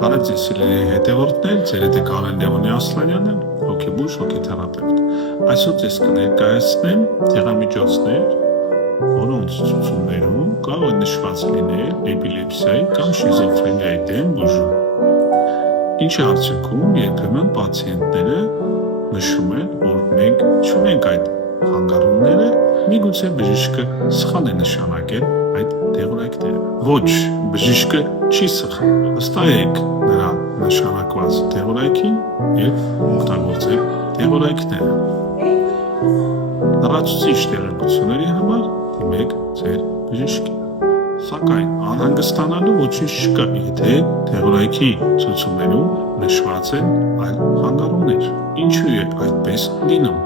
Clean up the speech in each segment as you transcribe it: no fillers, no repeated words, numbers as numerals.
Բարև ձեզ սիրելի հետևորդներ, ձեր հետ է Կարեն Լևոնի Ասլանյանը, հոգեբույժ, հոգեթերապևտ։ Այսօր ձեզ կներկայացնեմ դեղամիջոցներ, որոնց ցուցումներում կարող է նշված լինել էպիլեպսիայի կամ շիզոֆրենիայի դեմ բուժում։ Ինչի արդյունքում երբեմն պացիենտները նշում են, որ մենք չունենք այդ խանգարումները, միգուցե բժիշկը սխալ է նշանակել այդ դեղորայքները։ Ոչ, բժիշկը չի սխալ, վստահեք նրա նշանակված դեղորայքին և օգտագործեք դեղորայքները։ Լրացուցիչ տեղեկությունների համար դիմեք ձեր բժշկին։ Սակայն անհանգստանալու ոչինչ չկա, եթե դեղորայքի ցուցումներում նշված են այլ խանգարումներ։ Ինչու է այդպես լինում։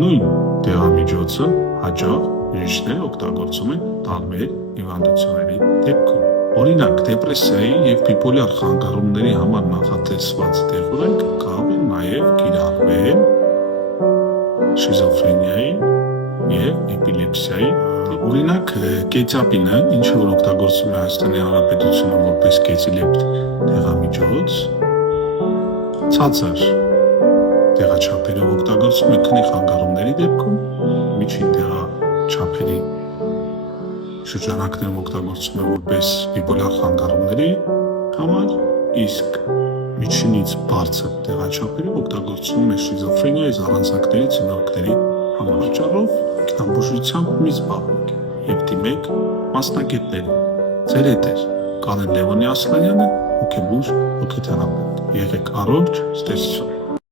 Նույն դեղամիջոցը հաճախ բժիշկները օգտագործում են տարբեր հիվանդությունների դեպքում։ Օրինակ, դեպրեսիայի և բիպոլար խանգարումների համար նախատեսված դեղորայքը կարող է նաև կիրառվել շիզոֆրենիայի և էպիլեպսիայի։ Օրինակ, կետապինը, ինչը որ օգտագործում է Հայաստանի Հանրապետությունում որպես կեցիլեպտ դեղամիջոց, ցածր դեղաչափերով օգտագործում է քնի խանգարումների դեպքում, միջին դեղաչափերի շրջանակներում օգտագործում է որպես բիպոլար խանգարումների համար, իսկ միջինից բարձր դեղաչափերով օգտագործում է շիզոֆրենիայի զառանցանքների ցնորքների համար։ Պատճառով ինքնաբուժությամբ մի զբաղվեք և դիմեք մասնագետներին։ Ձեր հետ է Կարեն Լևոնի Ասլանյանը, հոգեբույժ, հոգեթերապևտ։ Եղեք առողջ, ստեսություն։